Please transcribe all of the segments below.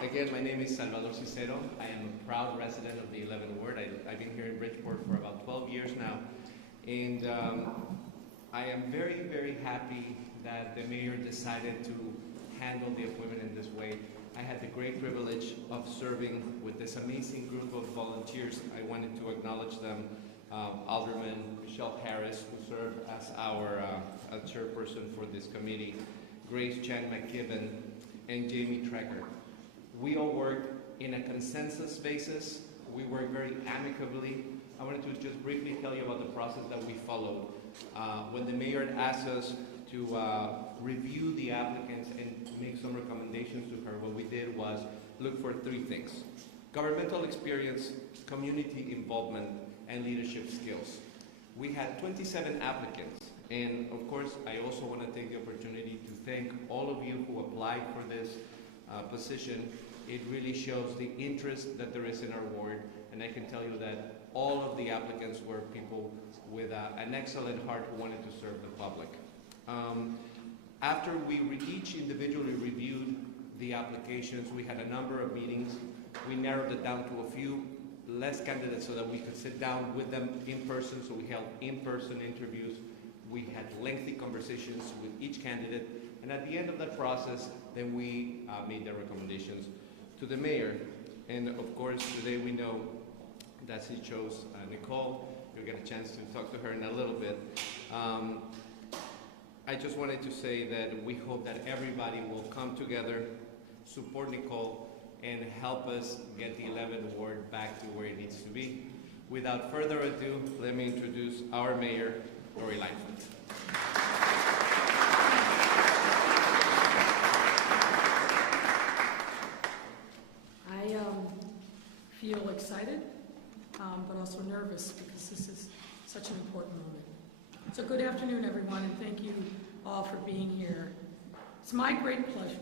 Again, my name is Salvador Cicero. I am a proud resident of the 11th Ward. I've been here in Bridgeport for about 12 years now. And I am very, very happy that the mayor decided to handle the appointment in this way. I had the great privilege of serving with this amazing group of volunteers. I wanted to acknowledge them. Alderman Michelle Harris, who served as our chairperson for this committee, Grace Chan McKibben, and Jamie Trecker. We all work in a consensus basis. We work very amicably. I wanted to just briefly tell you about the process that we followed. When the mayor asked us to review the applicants and make some recommendations to her, what we did was look for three things: governmental experience, community involvement, and leadership skills. We had 27 applicants, and of course, I also want to take the opportunity to thank all of you who applied for this position. It really shows the interest that there is in our ward, and I can tell you that all of the applicants were people with an excellent heart who wanted to serve the public. After we each individually reviewed the applications, we had a number of meetings. We narrowed it down to a few less candidates so that we could sit down with them in person, so we held in-person interviews. We had lengthy conversations with each candidate, and at the end of that process, then we made the recommendations to the mayor. And of course, today we know that he chose Nicole. You'll get a chance to talk to her in a little bit. I just wanted to say that we hope that everybody will come together, support Nicole, and help us get the 11th Ward back to where it needs to be. Without further ado, let me introduce our mayor, Lori Lightfoot. I feel excited, but also nervous because this is such an important moment. So good afternoon, everyone, and thank you all for being here. It's my great pleasure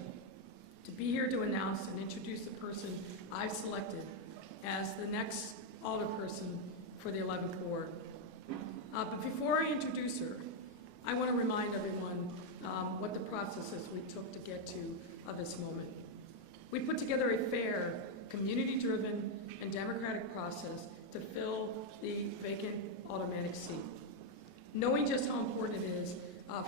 to be here to announce and introduce the person I've selected as the next alderperson for the 11th Ward. But before I introduce her, I want to remind everyone what the processes we took to get to this moment. We put together a fair, community-driven, and democratic process to fill the vacant aldermanic seat. Knowing just how important it is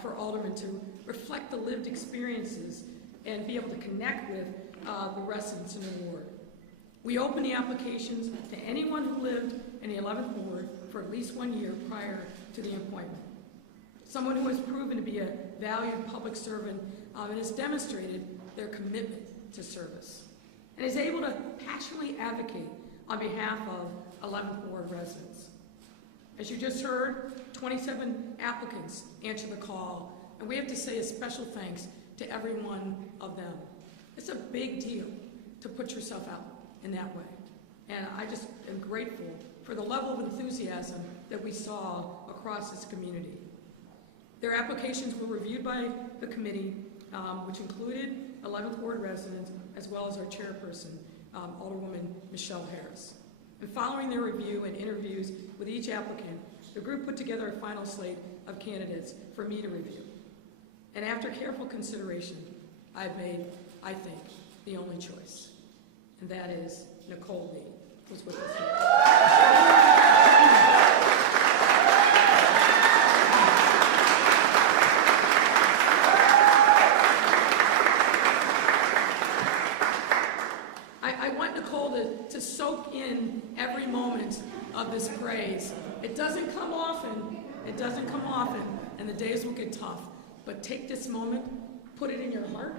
for aldermen to reflect the lived experiences and be able to connect with the residents in the ward. We opened the applications to anyone who lived in the 11th Ward for at least 1 year prior to the appointment. Someone who has proven to be a valued public servant and has demonstrated their commitment to service, and is able to passionately advocate on behalf of 11th Ward residents. As you just heard, 27 applicants answered the call, and we have to say a special thanks to every one of them. It's a big deal to put yourself out in that way, and I just am grateful for the level of enthusiasm that we saw across this community. Their applications were reviewed by the committee, which included 11th Ward residents, as well as our chairperson, Alderwoman Michelle Harris. And following their review and interviews with each applicant, the group put together a final slate of candidates for me to review. And after careful consideration, I've made, I think, the only choice, and that is Nicole Lee, who's with us here. I want Nicole to soak in every moment of this praise. It doesn't come often, and the days will get tough. But take this moment, put it in your heart,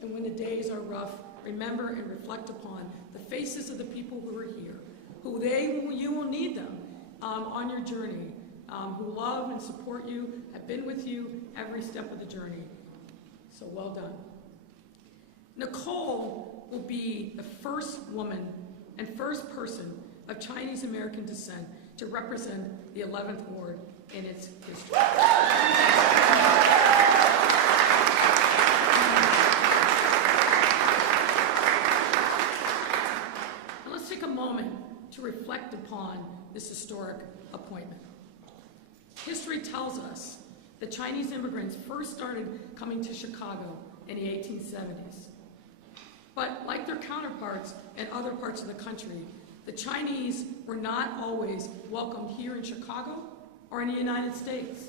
and when the days are rough, remember and reflect upon the faces of the people who are here, you will need them on your journey, who love and support you, have been with you every step of the journey. So well done. Nicole will be the first woman and first person of Chinese American descent to represent the 11th Ward in its history. To reflect upon this historic appointment. History tells us that Chinese immigrants first started coming to Chicago in the 1870s. But counterparts in other parts of the country, the Chinese were not always welcomed here in Chicago or in the United States.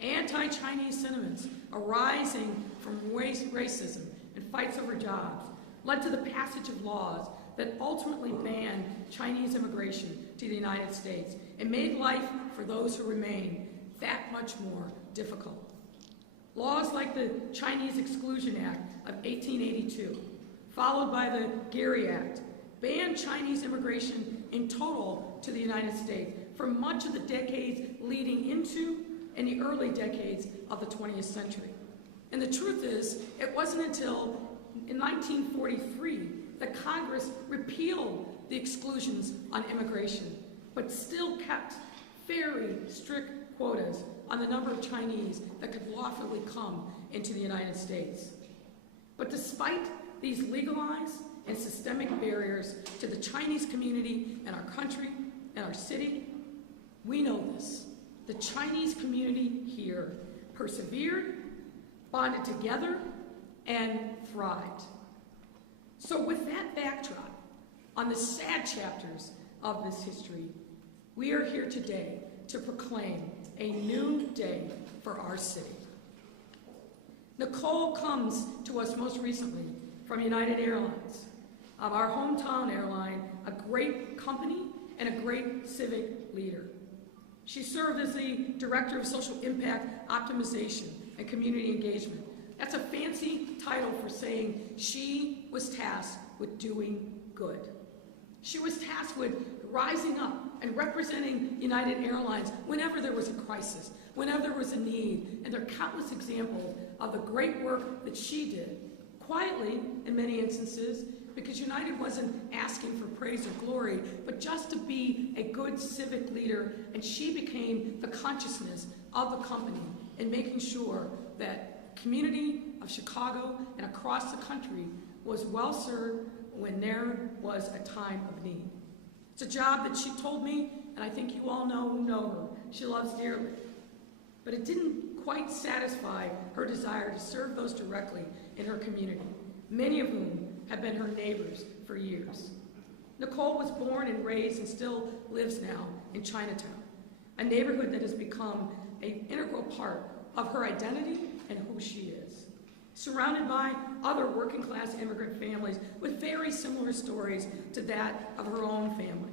Anti-Chinese sentiments arising from racism and fights over jobs led to the passage of laws that ultimately banned Chinese immigration to the United States and made life for those who remained that much more difficult. Laws like the Chinese Exclusion Act of 1882, followed by the Gary Act, banned Chinese immigration in total to the United States for much of the decades leading into and the early decades of the 20th century. And the truth is, it wasn't until in 1943 that Congress repealed the exclusions on immigration, but still kept very strict quotas on the number of Chinese that could lawfully come into the United States. But despite these legalized and systemic barriers to the Chinese community in our country and our city, we know this. The Chinese community here persevered, bonded together, and thrived. So with that backdrop, on the sad chapters of this history, we are here today to proclaim a new day for our city. Nicole comes to us most recently from United Airlines, our hometown airline, a great company and a great civic leader. She served as the Director of Social Impact Optimization and Community Engagement. That's a fancy title for saying she was tasked with doing good. She was tasked with rising up and representing United Airlines whenever there was a crisis, whenever there was a need, and there are countless examples of the great work that she did, quietly in many instances, because United wasn't asking for praise or glory, but just to be a good civic leader, and she became the consciousness of the company in making sure that the community of Chicago and across the country was well served when there was a time of need. It's a job that she told me, and I think you all know who know her, she loves dearly. But it didn't quite satisfy her desire to serve those directly in her community, many of whom have been her neighbors for years. Nicole was born and raised and still lives now in Chinatown, a neighborhood that has become an integral part of her identity and who she is. Surrounded by other working-class immigrant families with very similar stories to that of her own family.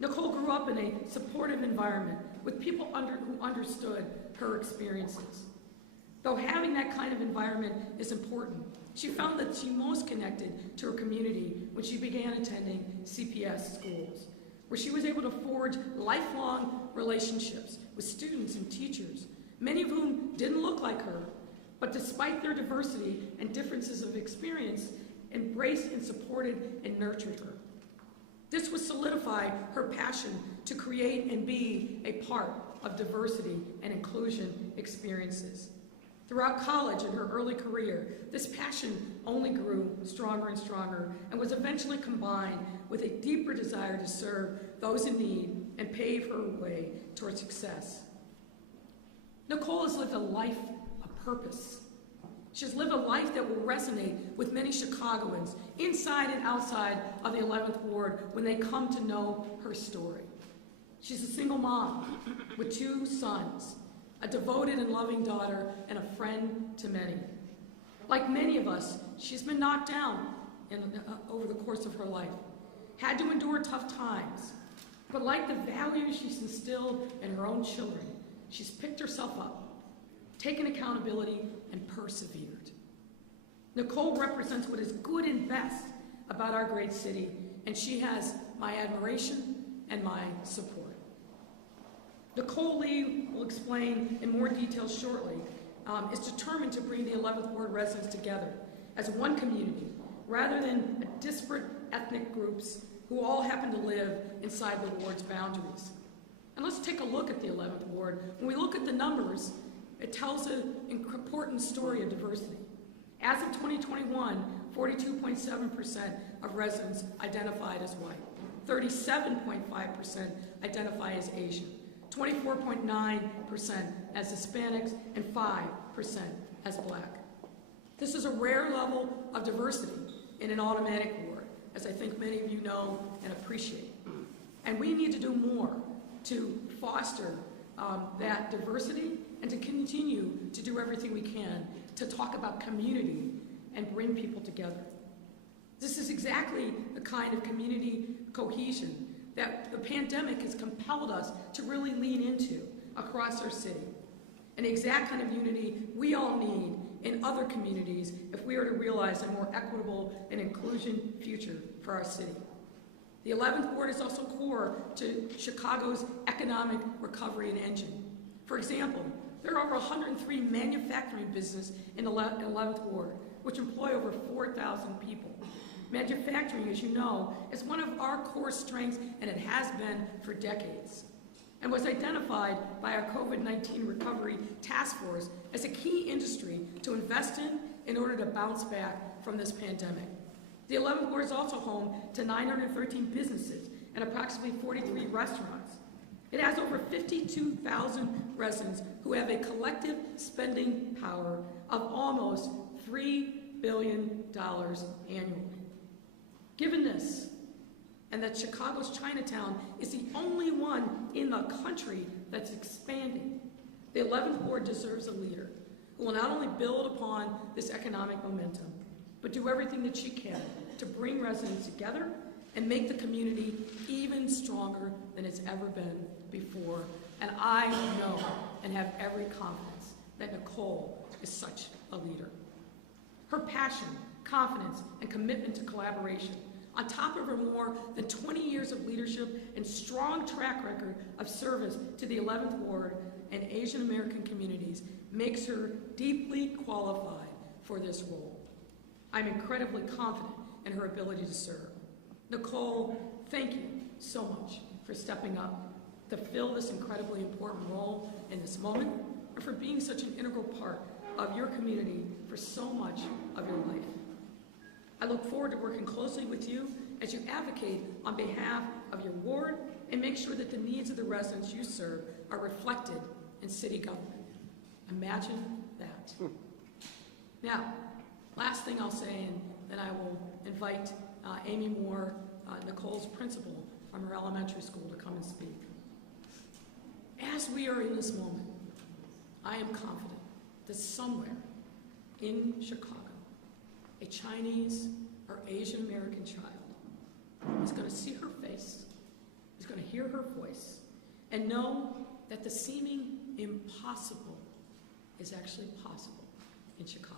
Nicole grew up in a supportive environment with people who understood her experiences. Though having that kind of environment is important, she found that she most connected to her community when she began attending CPS schools, where she was able to forge lifelong relationships with students and teachers, many of whom didn't look like her, but despite their diversity and differences of experience, embraced and supported and nurtured her. This would solidify her passion to create and be a part of diversity and inclusion experiences. Throughout college and her early career, this passion only grew stronger and stronger and was eventually combined with a deeper desire to serve those in need and pave her way towards success. Nicole has lived a life of purpose. She has lived a life that will resonate with many Chicagoans inside and outside of the 11th Ward when they come to know her story. She's a single mom with 2 sons, a devoted and loving daughter, and a friend to many. Like many of us, she's been knocked down over the course of her life, had to endure tough times. But like the values she's instilled in her own children, she's picked herself up, taken accountability, and persevered. Nicole represents what is good and best about our great city, and she has my admiration and my support. Nicole Lee will explain in more detail shortly, is determined to bring the 11th Ward residents together as one community, rather than disparate ethnic groups who all happen to live inside the ward's boundaries. And let's take a look at the 11th Ward. When we look at the numbers, it tells an important story of diversity. As of 2021, 42.7% of residents identified as white, 37.5% identify as Asian, 24.9% as Hispanics, and 5% as Black. This is a rare level of diversity, in an automatic ward, as I think many of you know and appreciate. And we need to do more to foster that diversity and to continue to do everything we can to talk about community and bring people together. This is exactly the kind of community cohesion that the pandemic has compelled us to really lean into across our city. And the exact kind of unity we all need in other communities if we are to realize a more equitable and inclusion future for our city. The 11th Ward is also core to Chicago's economic recovery and engine. For example, there are over 103 manufacturing businesses in the 11th Ward, which employ over 4,000 people. Manufacturing, as you know, is one of our core strengths, and it has been for decades, and was identified by our COVID-19 recovery task force as a key industry to invest in order to bounce back from this pandemic. The 11th Ward is also home to 913 businesses and approximately 43 restaurants. It has over 52,000 residents who have a collective spending power of almost $3 billion annually. Given this, and that Chicago's Chinatown is the only one in the country that's expanding, the 11th Ward deserves a leader who will not only build upon this economic momentum, but do everything that she can to bring residents together and make the community even stronger than it's ever been before. And I know and have every confidence that Nicole is such a leader. Her passion, confidence, and commitment to collaboration, on top of her more than 20 years of leadership and strong track record of service to the 11th Ward and Asian American communities, makes her deeply qualified for this role. I'm incredibly confident in her ability to serve. Nicole, thank you so much for stepping up to fill this incredibly important role in this moment, and for being such an integral part of your community for so much of your life. I look forward to working closely with you as you advocate on behalf of your ward and make sure that the needs of the residents you serve are reflected in city government. Imagine that. Now, last thing I'll say, and then I will invite Amy Moore, Nicole's principal from her elementary school, to come and speak. As we are in this moment, I am confident that somewhere in Chicago, a Chinese or Asian American child is going to see her face, is going to hear her voice, and know that the seeming impossible is actually possible in Chicago.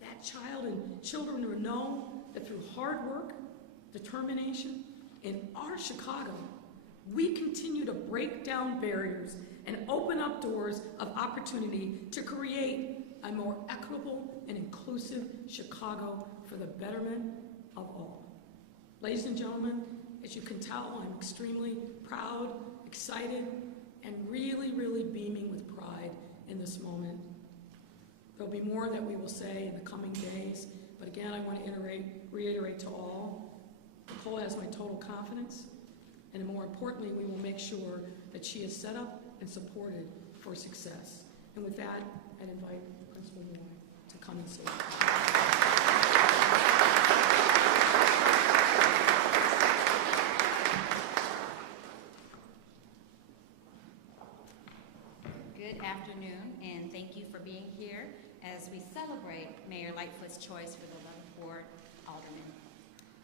That child and children will know that through hard work, determination, in our Chicago, we continue to break down barriers and open up doors of opportunity to create a more equitable and inclusive Chicago for the betterment of all. Ladies and gentlemen, as you can tell, I'm extremely proud, excited, and really, really beaming with pride in this moment. There'll be more that we will say in the coming days, but again, I want to reiterate to all, Nicole has my total confidence, and more importantly, we will make sure that she is set up and supported for success. And with that, I'd invite Principal Moore to come and say Good afternoon, and thank you for being here as we celebrate Mayor Lightfoot's choice for the 11th Ward Alderman.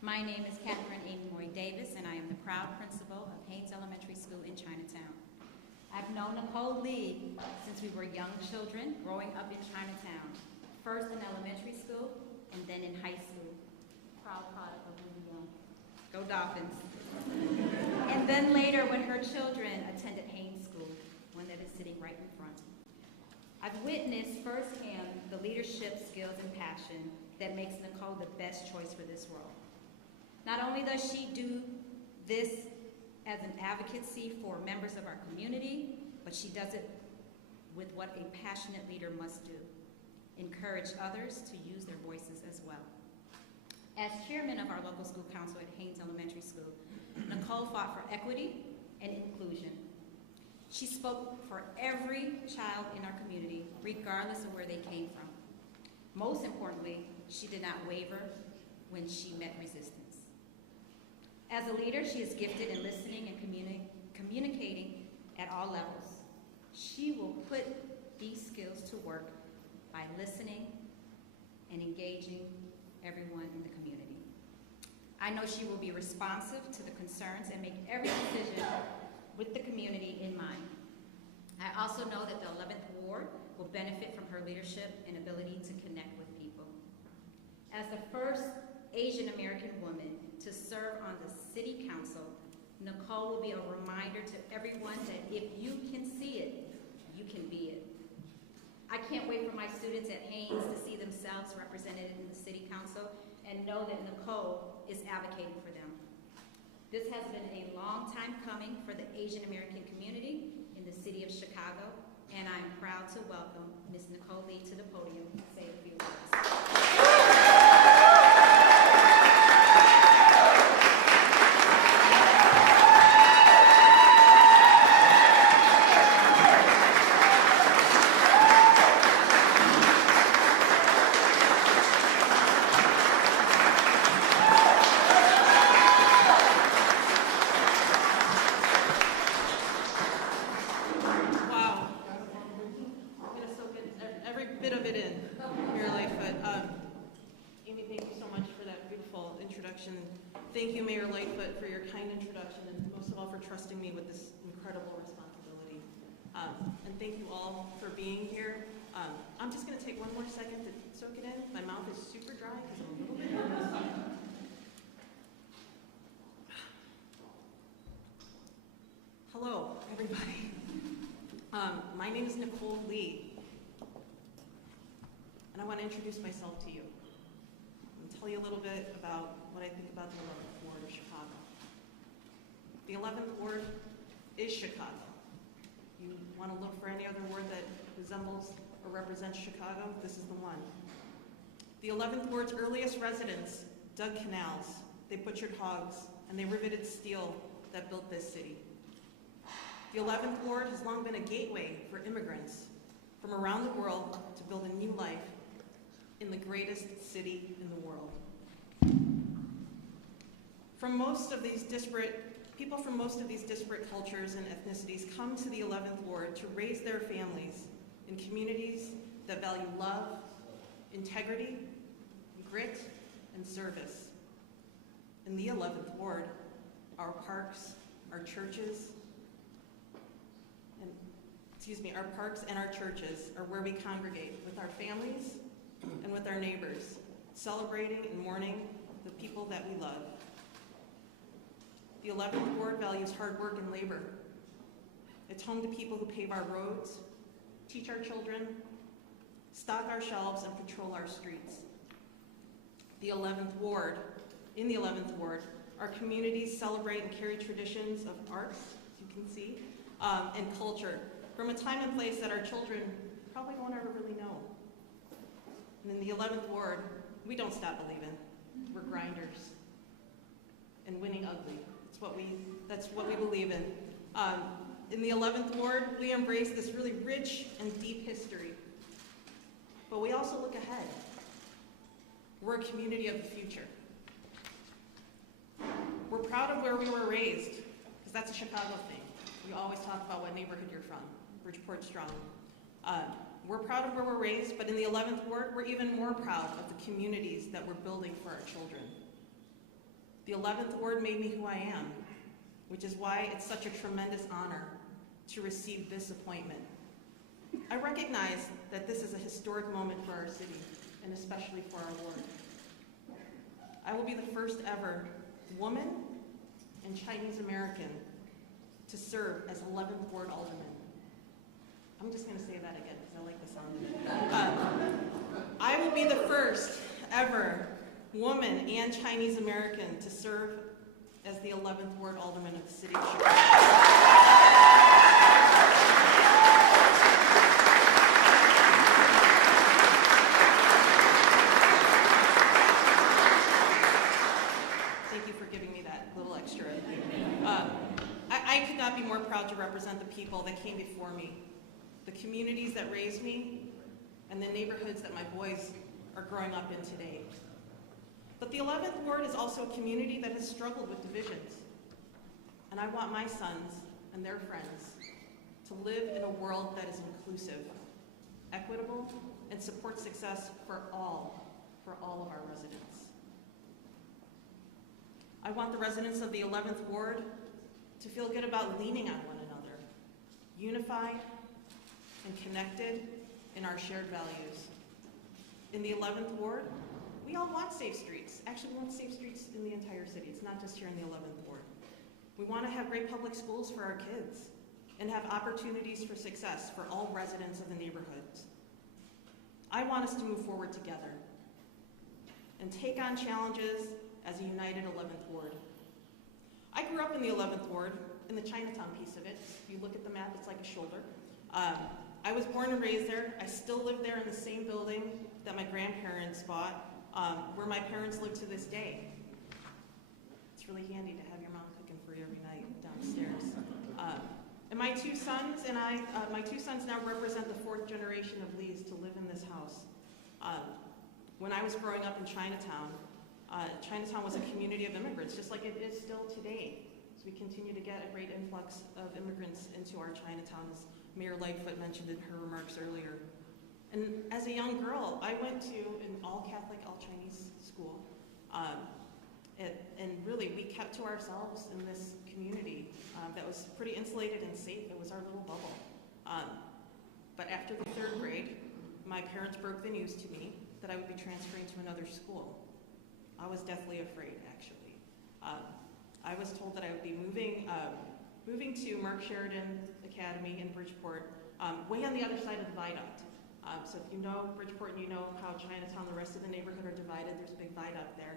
My name is Catherine Amy Davis, and I am the proud principal of Haynes Elementary School in Chinatown. I've known Nicole Lee since we were young children growing up in Chinatown, first in elementary school and then in high school. Proud product of Lee Young. Go Dolphins. And then later when her children attended Haynes School, one that is sitting right in front. I've witnessed firsthand the leadership, skills, and passion that makes Nicole the best choice for this role. Not only does she do this as an advocacy for members of our community, but she does it with what a passionate leader must do: encourage others to use their voices as well. As chairman of our local school council at Haynes Elementary School, Nicole fought for equity and inclusion. She spoke for every child in our community, regardless of where they came from. Most importantly, she did not waver when she met resistance. As a leader, she is gifted in listening and communicating at all levels. She will put these skills to work by listening and engaging everyone in the community. I know she will be responsive to the concerns and make every decision with the community in mind. I also know that the 11th Ward will benefit from her leadership and ability to connect with people. As the first Asian American woman to serve on the City Council, Nicole will be a reminder to everyone that if you can see it, you can be it. I can't wait for my students at Haynes to see themselves represented in the City Council and know that Nicole is advocating for them. This has been a long time coming for the Asian American community in the city of Chicago, and I'm proud to welcome Ms. Nicole Lee to the podium to say a few words. Thank you, Mayor Lightfoot, for your kind introduction and most of all for trusting me with this incredible responsibility. And thank you all for being here. I'm just going to take one more second to soak it in. My mouth is super dry because I'm a little bit nervous. Hello, everybody. My name is Nicole Lee, and I want to introduce myself to you and tell you a little bit about what I think about the 11th Ward of Chicago. The 11th Ward is Chicago. You want to look for any other ward that resembles or represents Chicago? This is the one. The 11th Ward's earliest residents dug canals, they butchered hogs, and they riveted steel that built this city. The 11th Ward has long been a gateway for immigrants from around the world to build a new life in the greatest city in the world. People from most of these disparate cultures and ethnicities come to the 11th Ward to raise their families in communities that value love, integrity, grit, and service. In the 11th Ward, our parks, our parks and our churches are where we congregate with our families and with our neighbors, celebrating and mourning the people that we love. The 11th Ward values hard work and labor. It's home to people who pave our roads, teach our children, stock our shelves, and patrol our streets. In the 11th Ward, our communities celebrate and carry traditions of arts, as you can see, and culture, from a time and place that our children probably won't ever really know. And in the 11th Ward, we don't stop believing. We're grinders and winning ugly. That's what we believe in. In the 11th Ward, we embrace this really rich and deep history. But we also look ahead. We're a community of the future. We're proud of where we were raised, because that's a Chicago thing. We always talk about what neighborhood you're from, Bridgeport strong. We're proud of where we're raised, but in the 11th Ward, we're even more proud of the communities that we're building for our children. The 11th Ward made me who I am, which is why it's such a tremendous honor to receive this appointment. I recognize that this is a historic moment for our city, and especially for our ward. I will be the first ever woman and Chinese American to serve as 11th Ward Alderman. I'm just going to say that again because I like the sound of it. I will be the first ever woman and Chinese American to serve as the 11th Ward Alderman of the City of Chicago. Thank you for giving me that little extra. I could not be more proud to represent the people that came before me, the communities that raised me, and the neighborhoods that my boys are growing up in today. But the 11th Ward is also a community that has struggled with divisions. And I want my sons and their friends to live in a world that is inclusive, equitable, and supports success for all of our residents. I want the residents of the 11th Ward to feel good about leaning on one another, unified and connected in our shared values. In the 11th Ward, we all want safe streets. Actually, we want safe streets in the entire city. It's not just here in the 11th Ward. We want to have great public schools for our kids and have opportunities for success for all residents of the neighborhoods. I want us to move forward together and take on challenges as a united 11th Ward. I grew up in the 11th Ward, in the Chinatown piece of it. If you look at the map, it's like a shoulder. I was born and raised there. I still live there in the same building that my grandparents bought, where my parents live to this day. It's really handy to have your mom cooking for you every night downstairs. And my two sons now represent the 4th generation of Lees to live in this house. When I was growing up in Chinatown, Chinatown was a community of immigrants, just like it is still today. So we continue to get a great influx of immigrants into our Chinatown, as Mayor Lightfoot mentioned in her remarks earlier. And as a young girl, I went to an all-Catholic, all-Chinese school. And really, we kept to ourselves in this community that was pretty insulated and safe. It was our little bubble. But after the 3rd grade, my parents broke the news to me that I would be transferring to another school. I was deathly afraid, actually. I was told that I would be moving to Mark Sheridan Academy in Bridgeport, way on the other side of the viaduct. So if you know Bridgeport and you know how Chinatown, the rest of the neighborhood are divided, there's a big viaduct there.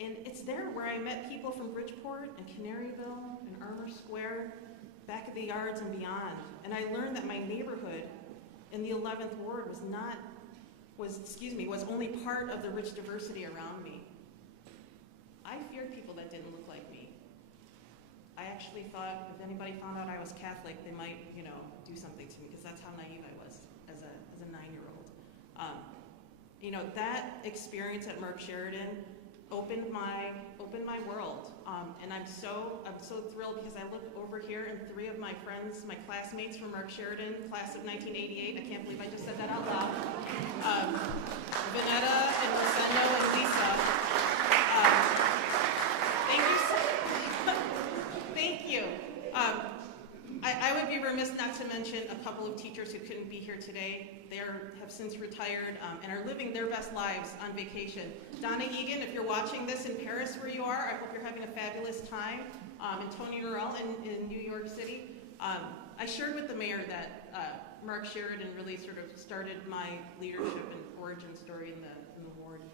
And it's there where I met people from Bridgeport and Canaryville and Armour Square, back at the yards and beyond. And I learned that my neighborhood in the 11th Ward was only part of the rich diversity around me. I feared people that didn't look like me. I actually thought if anybody found out I was Catholic, they might, do something to me, because that's how naive I was as a 9-year-old. That experience at Mark Sheridan opened my world, and I'm so thrilled because I look over here and 3 of my friends, my classmates from Mark Sheridan, class of 1988. I can't believe I just said that out loud. Vanetta and Rosendo and Lisa. Thank you. I would be remiss not to mention a couple of teachers who couldn't be here today. They have since retired and are living their best lives on vacation. Donna Egan, if you're watching this in Paris where you are, I hope you're having a fabulous time. And Tony Norell in New York City. I shared with the mayor that Mark Sheridan really sort of started my leadership and origin story in the ward.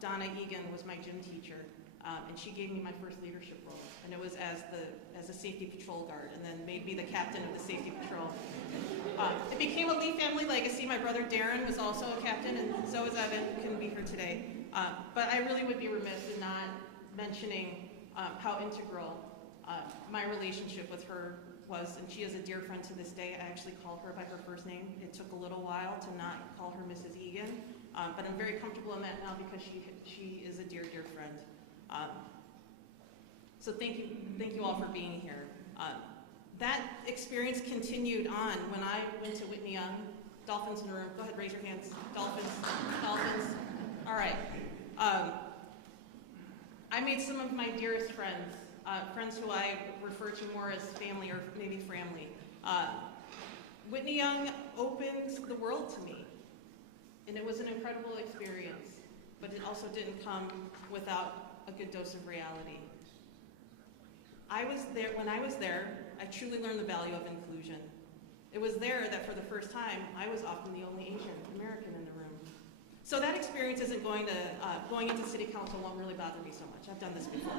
Donna Egan was my gym teacher. And she gave me my first leadership role, and it was as a safety patrol guard, and then made me the captain of the safety patrol. It became a Lee family legacy. My brother Darren was also a captain, and so is Evan, who couldn't be here today. But I really would be remiss in not mentioning how integral my relationship with her was, and she is a dear friend to this day. I actually call her by her first name. It took a little while to not call her Mrs. Egan, but I'm very comfortable in that now because she is a dear, dear friend. So thank you all for being here. That experience continued on when I went to Whitney Young. Dolphins in the room. Go ahead, raise your hands. Dolphins. All right. I made some of my dearest friends, friends who I refer to more as family or maybe family. Whitney Young opened the world to me, and it was an incredible experience, but it also didn't come without a good dose of reality. When I was there, I truly learned the value of inclusion. It was there that for the first time, I was often the only Asian American in the room. So that experience isn't going into city council won't really bother me so much. I've done this before.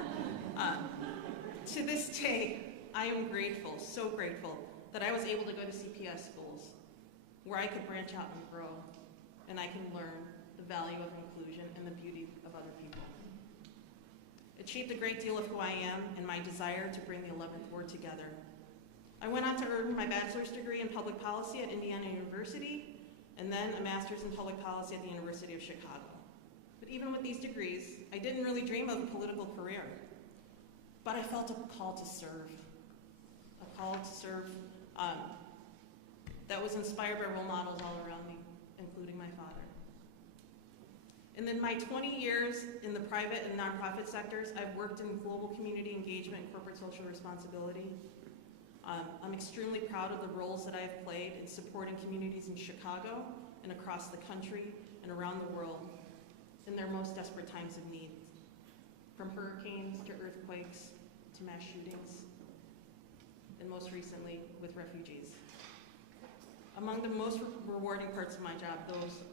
To this day, I am grateful, so grateful, that I was able to go to CPS schools where I could branch out and grow, and I can learn the value of inclusion and the beauty of other people. It shaped a great deal of who I am and my desire to bring the 11th Ward together. I went on to earn my bachelor's degree in public policy at Indiana University, and then a master's in public policy at the University of Chicago. But even with these degrees, I didn't really dream of a political career. But I felt a call to serve. A call to serve that was inspired by role models all around me, including my father. And then my 20 years in the private and nonprofit sectors, I've worked in global community engagement and corporate social responsibility. I'm extremely proud of the roles that I've played in supporting communities in Chicago and across the country and around the world in their most desperate times of need, from hurricanes to earthquakes to mass shootings, and most recently with refugees. Among the most rewarding parts of my job, those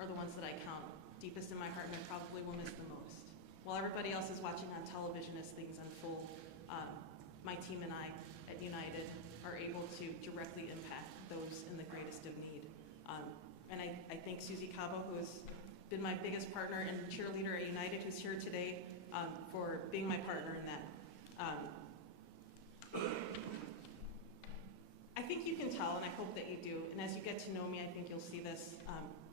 are the ones that I count deepest in my heart and I probably will miss the most. While everybody else is watching on television as things unfold, my team and I at United are able to directly impact those in the greatest of need. And I thank Susie Cabo, who has been my biggest partner and cheerleader at United, who's here today, for being my partner in that. I think you can tell, and I hope that you do, and as you get to know me, I think you'll see this.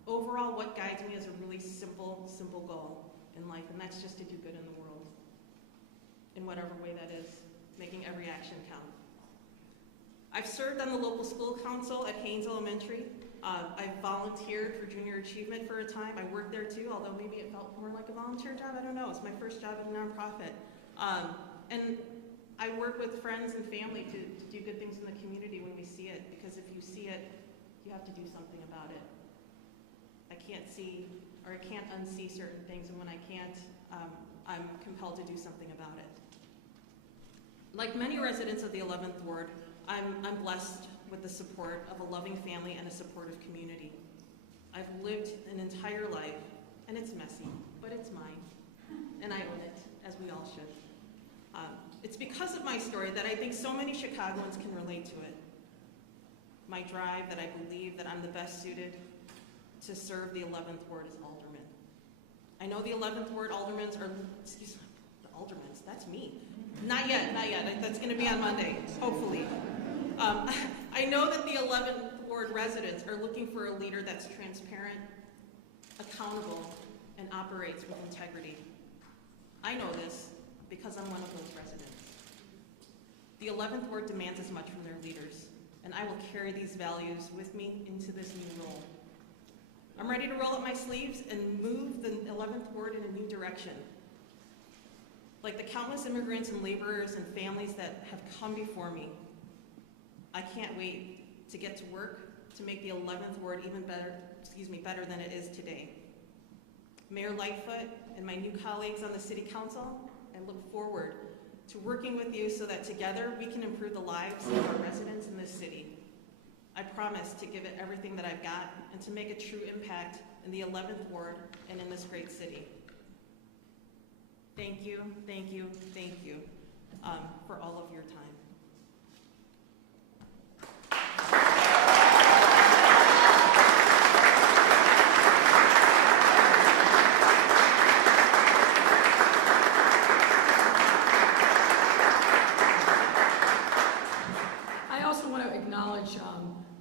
Overall, what guides me is a really simple goal in life, and that's just to do good in the world, in whatever way that is, making every action count. I've served on the local school council at Haynes Elementary. I've volunteered for junior achievement for a time. I worked there too, although maybe it felt more like a volunteer job. I don't know. It's my first job at a nonprofit. And I work with friends and family to do good things in the community when we see it, because if you see it, you have to do something about it. I can't see, or I can't unsee certain things, and when I can't, I'm compelled to do something about it. Like many residents of the 11th Ward, I'm blessed with the support of a loving family and a supportive community. I've lived an entire life, and it's messy, but it's mine, and I own it, as we all should. It's because of my story that I think so many Chicagoans can relate to it. My drive, that I believe that I'm the best suited to serve the 11th Ward as alderman. I know the 11th Ward aldermans are, excuse me, the aldermans, that's me. Not yet. That's gonna be on Monday, hopefully. I know that the 11th Ward residents are looking for a leader that's transparent, accountable, and operates with integrity. I know this because I'm one of those residents. The 11th Ward demands as much from their leaders, and I will carry these values with me into this new role. I'm ready to roll up my sleeves and move the 11th Ward in a new direction. Like the countless immigrants and laborers and families that have come before me, I can't wait to get to work to make the 11th Ward even better, better than it is today. Mayor Lightfoot and my new colleagues on the City Council, I look forward to working with you so that together we can improve the lives of our residents in this city. I promise to give it everything that I've got and to make a true impact in the 11th Ward and in this great city. Thank you for all of your time.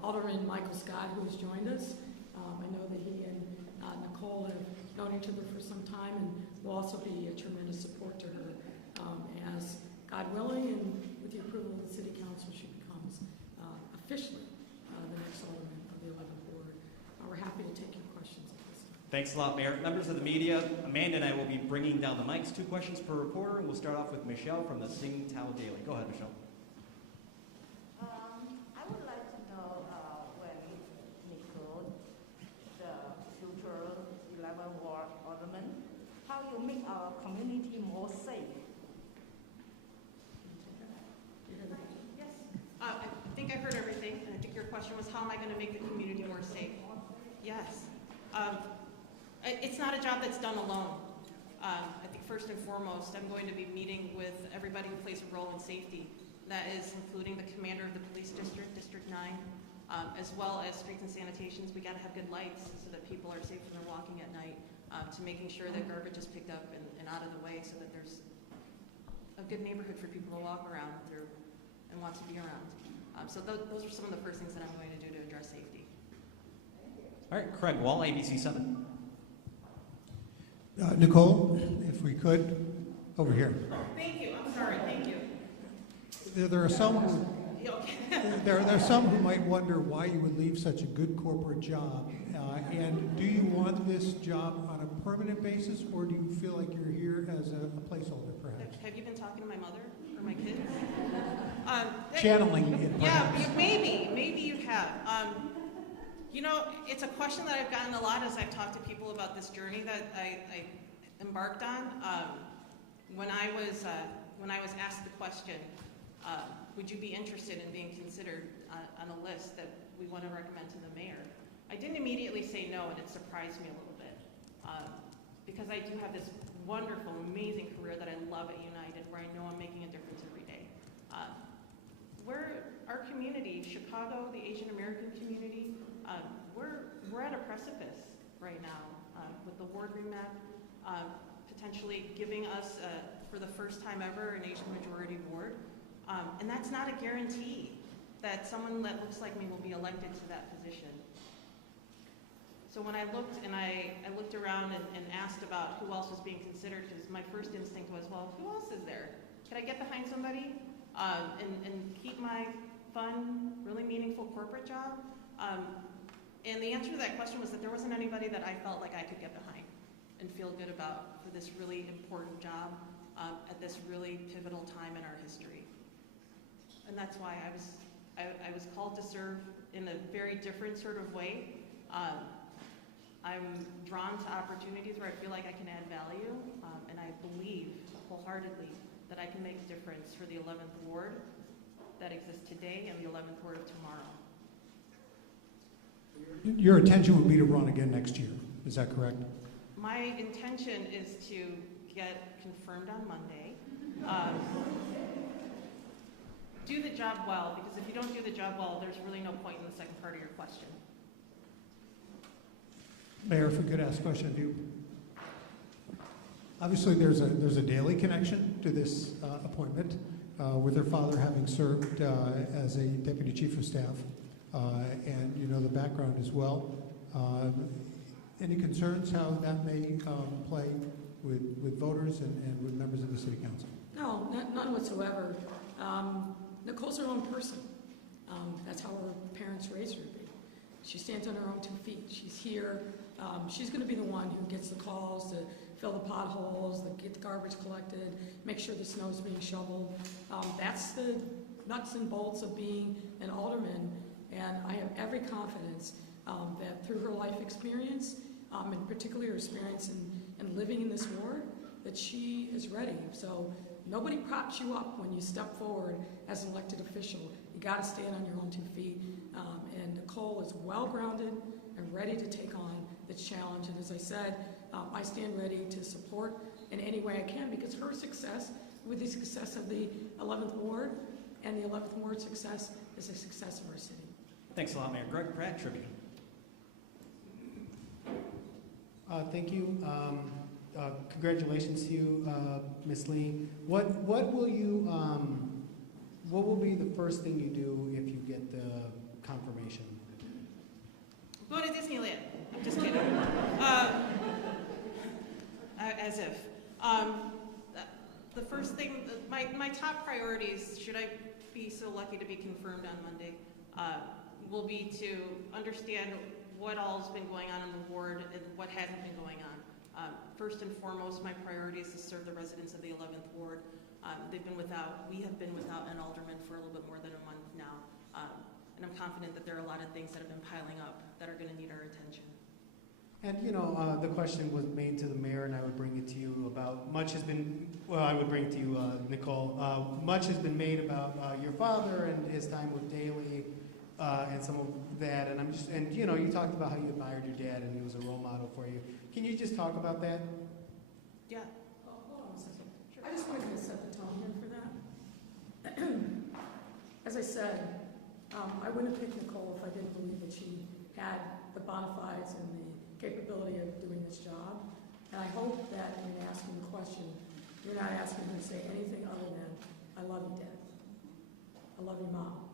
Alderman Michael Scott, who has joined us. I know that he and Nicole have known each other for some time and will also be a tremendous support to her as, God willing, and with the approval of the City Council, she becomes officially the next Alderman of the 11th Ward. We're happy to take your questions at this time. Thanks a lot, Mayor. Members of the media, Amanda and I will be bringing down the mics. 2 questions per reporter, and we'll start off with Michelle from the Chinatown Daily. Go ahead, Michelle. I would like to know when Nicole, the future 11th Ward Alderman, how you make our community more safe. Yes, I think I heard everything, and I think your question was, how am I going to make the community more safe? Yes. It's not a job that's done alone. I think first and foremost, I'm going to be meeting with everybody who plays a role in safety. That is including the commander of the police district, District 9, as well as streets and sanitations. We got to have good lights so that people are safe when they're walking at night, to making sure that garbage is picked up and out of the way so that there's a good neighborhood for people to walk around through and want to be around. So those are some of the first things that I'm going to do to address safety. All right, Craig Wall, ABC 7. Nicole, if we could, over here. Thank you. I'm sorry. Thank you. There are some who, Okay. there are some who might wonder why you would leave such a good corporate job. And do you want this job on a permanent basis, or do you feel like you're here as a placeholder, perhaps? Have you been talking to my mother or my kids? Channeling it, Yeah, perhaps. maybe you have. You know, it's a question that I've gotten a lot as I've talked to people about this journey that I embarked on. When I was asked the question, would you be interested in being considered on a list that we want to recommend to the mayor? I didn't immediately say no, and it surprised me a little bit because I do have this wonderful, amazing career that I love at United, where I know I'm making a difference every day. Our community, Chicago, the Asian American community, we're at a precipice right now with the ward remap, potentially giving us, for the first time ever, an Asian majority ward. And that's not a guarantee that someone that looks like me will be elected to that position. So when I looked and I looked around and asked about who else was being considered, because my first instinct was, well, who else is there? Can I get behind somebody and keep my fun, really meaningful corporate job? And the answer to that question was that there wasn't anybody that I felt like I could get behind and feel good about for this really important job at this really pivotal time in our history. And that's why I was called to serve in a very different sort of way. I'm drawn to opportunities where I feel like I can add value, and I believe wholeheartedly that I can make a difference for the 11th Ward that exists today and the 11th Ward of tomorrow. Your intention would be to run again next year, is that correct? My intention is to get confirmed on Monday. Do the job well, because if you don't do the job well, there's really no point in the second part of your question. Mayor, if we could ask a question of you. Obviously, there's a Daley connection to this appointment, with her father having served as a deputy chief of staff, and you know the background as well. Any concerns how that may play with voters and with members of the city council? No, none whatsoever. Nicole's her own person. That's how her parents raised her to be. She stands on her own 2 feet. She's here. She's going to be the one who gets the calls to fill the potholes, to get the garbage collected, make sure the snow's being shoveled. That's the nuts and bolts of being an alderman, and I have every confidence that through her life experience, and particularly her experience in living in this ward, that she is ready. So nobody props you up when you step forward as an elected official. You got to stand on your own 2 feet, and Nicole is well-grounded and ready to take on this challenge. And as I said, I stand ready to support in any way I can, because her success with the success of the 11th Ward and the 11th Ward's success is the success of our city. Thanks a lot, Mayor. Greg Pratt, Tribune. Thank you. Congratulations to you, Ms. Lee. What will be the first thing you do if you get the confirmation? Go to Disneyland. I'm just kidding. As if. The first thing, my top priorities, should I be so lucky to be confirmed on Monday, will be to understand what all's been going on in the ward and what hasn't been going on. First and foremost, my priority is to serve the residents of the 11th Ward. We have been without an alderman for a little bit more than a month now. And I'm confident that there are a lot of things that have been piling up that are going to need our attention. And you know, the question was made to the mayor, and I would bring it to you about, I would bring it to you, Nicole. Much has been made about your father and his time with Daley, and some of that, and you know, you talked about how you admired your dad and he was a role model for you. Can you just talk about that? Yeah. Oh, hold on a second. Sure. I just wanted to set the tone here for that. As I said, I wouldn't have picked Nicole if I didn't believe that she had the bona fides and the capability of doing this job. And I hope that in asking the question, you're not asking her to say anything other than, I love you, Dad. I love your mom.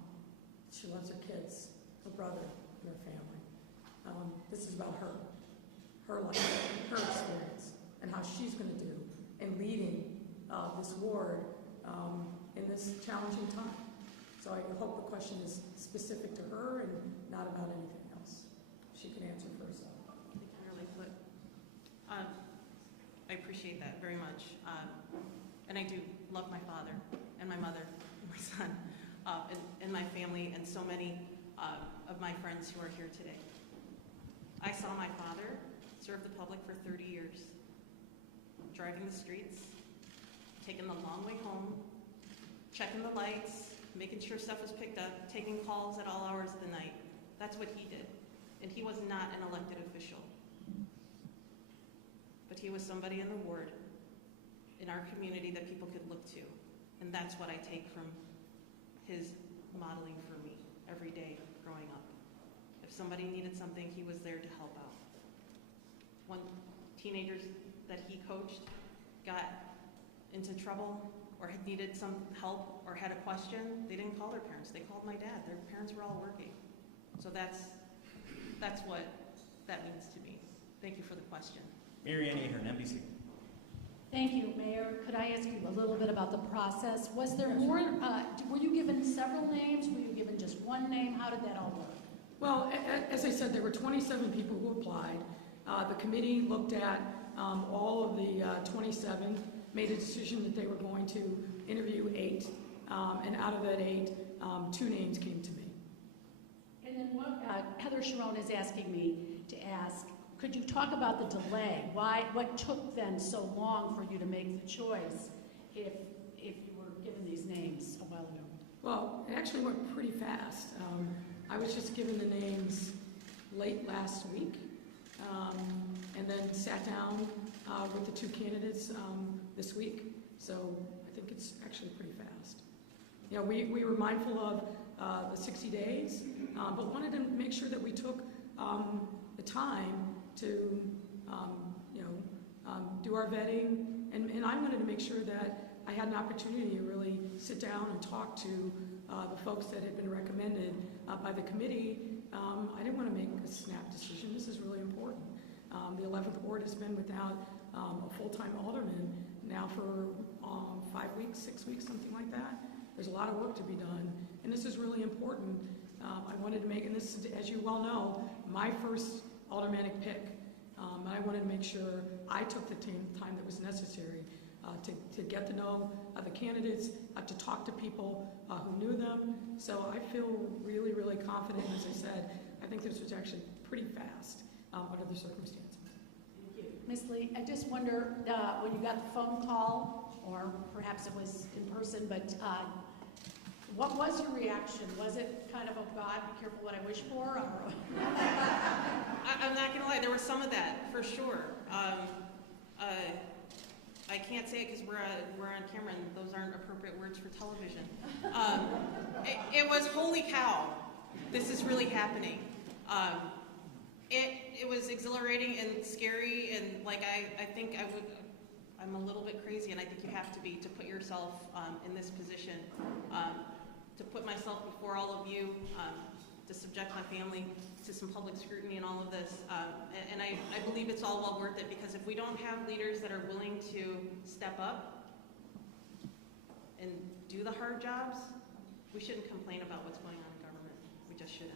She loves her kids, her brother, and her family. This is about her life, her experience. and how she's going to do in leading this ward in this challenging time. So I hope the question is specific to her and not about anything else. She can answer for herself. Mayor Lightfoot. I appreciate that very much. And I do love my father and my mother and my son and my family and so many of my friends who are here today. I saw my father serve the public for 30 years, driving the streets, taking the long way home, checking the lights, making sure stuff was picked up, taking calls at all hours of the night. That's what he did. And he was not an elected official. But he was somebody in the ward, in our community, that people could look to. And that's what I take from his modeling for me every day growing up. If somebody needed something, he was there to help out. When teenagers that he coached got into trouble or had needed some help or had a question, they didn't call their parents. They called my dad. Their parents were all working. So that's what that means to me. Thank you for the question. Mary Ann Ahern, NBC. Thank you, Mayor. Could I ask you a little bit about the process? Was there more, were you given several names? Were you given just one name? How did that all work? Well, as I said, there were 27 people who applied. The committee looked at all of the 27, made a decision that they were going to interview 8, and out of that 8, 2 names came to me. And then what, Heather Sharon is asking me to ask, could you talk about the delay? What took them so long for you to make the choice if you were given these names a while ago? Well, it actually went pretty fast. I was just given the names late last week, and then sat down with the 2 candidates this week. So I think it's actually pretty fast. You know, we were mindful of the 60 days, but wanted to make sure that we took the time to, do our vetting, and I wanted to make sure that I had an opportunity to really sit down and talk to the folks that had been recommended by the committee. I didn't want to make a snap decision. This is really important. The 11th Ward has been without a full-time alderman now for 5 weeks, 6 weeks, something like that. There's a lot of work to be done, and this is really important. I wanted to make, and this is, as you well know, my first aldermanic pick. And I wanted to make sure I took the time that was necessary to get to know the candidates, to talk to people who knew them. So I feel really, really confident. As I said, I think this was actually pretty fast under the circumstances. Thank you. Ms. Lee, I just wonder, when you got the phone call, or perhaps it was in person, but what was your reaction? Was it kind of, oh God, be careful what I wish for? Or I'm not going to lie, there was some of that, for sure. I can't say it because we're on camera and those aren't appropriate words for television. It was, holy cow, this is really happening. It was exhilarating and scary, and like I think I'm a little bit crazy, and I think you have to be to put yourself in this position, to put myself before all of you, to subject my family to some public scrutiny and all of this. And I believe it's all well worth it, because if we don't have leaders that are willing to step up and do the hard jobs, we shouldn't complain about what's going on in government. We just shouldn't.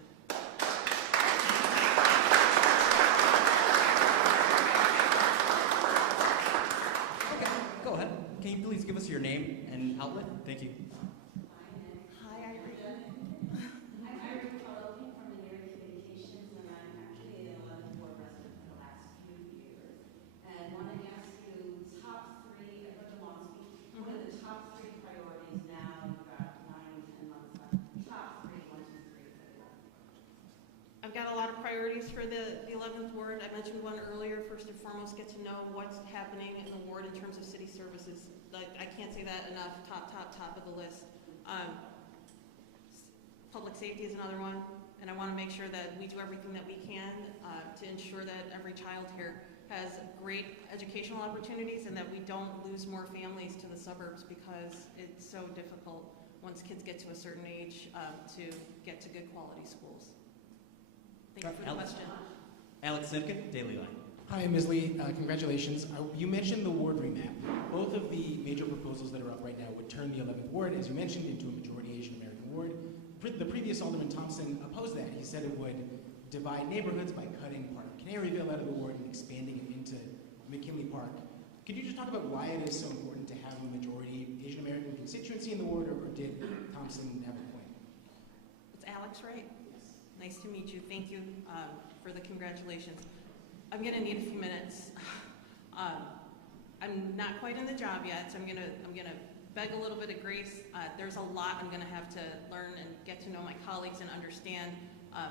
Okay, go ahead. Can you please give us your name and outlet? Thank you. I've got a lot of priorities for the 11th Ward. I mentioned one earlier. First and foremost, get to know what's happening in the ward in terms of city services. I can't say that enough. Top of the list. Public safety is another one, and I want to make sure that we do everything that we can to ensure that every child here has great educational opportunities, and that we don't lose more families to the suburbs, because it's so difficult once kids get to a certain age to get to good quality schools. Thank you for the question. Alex Simkin, Daley Line. Hi, Ms. Lee. Congratulations. You mentioned the ward remap. Both of the major proposals that are up right now would turn the 11th ward, as you mentioned, into a majority Asian American ward. The previous Alderman Thompson opposed that. He said it would divide neighborhoods by cutting part of Canaryville out of the ward and expanding it into McKinley Park. Could you just talk about why it is so important to have a majority Asian American constituency in the ward, or did Thompson have a point? It's Alex, right? Yes. Nice to meet you. Thank you for the congratulations. I'm going to need a few minutes. I'm not quite in the job yet, so I'm gonna beg a little bit of grace. There's a lot I'm going to have to learn and get to know my colleagues and understand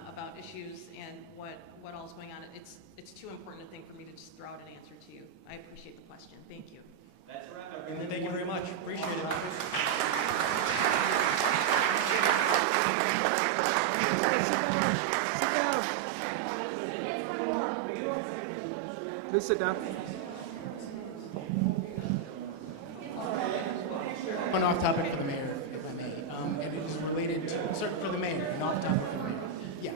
about issues and what all's going on. It's too important a thing for me to just throw out an answer to you. I appreciate the question. Thank you. That's a wrap. Thank you very much. Appreciate it. Please sit down. One off topic for the mayor, if I may, and it is related to, sorry, for the mayor, an off topic for the mayor. Yeah.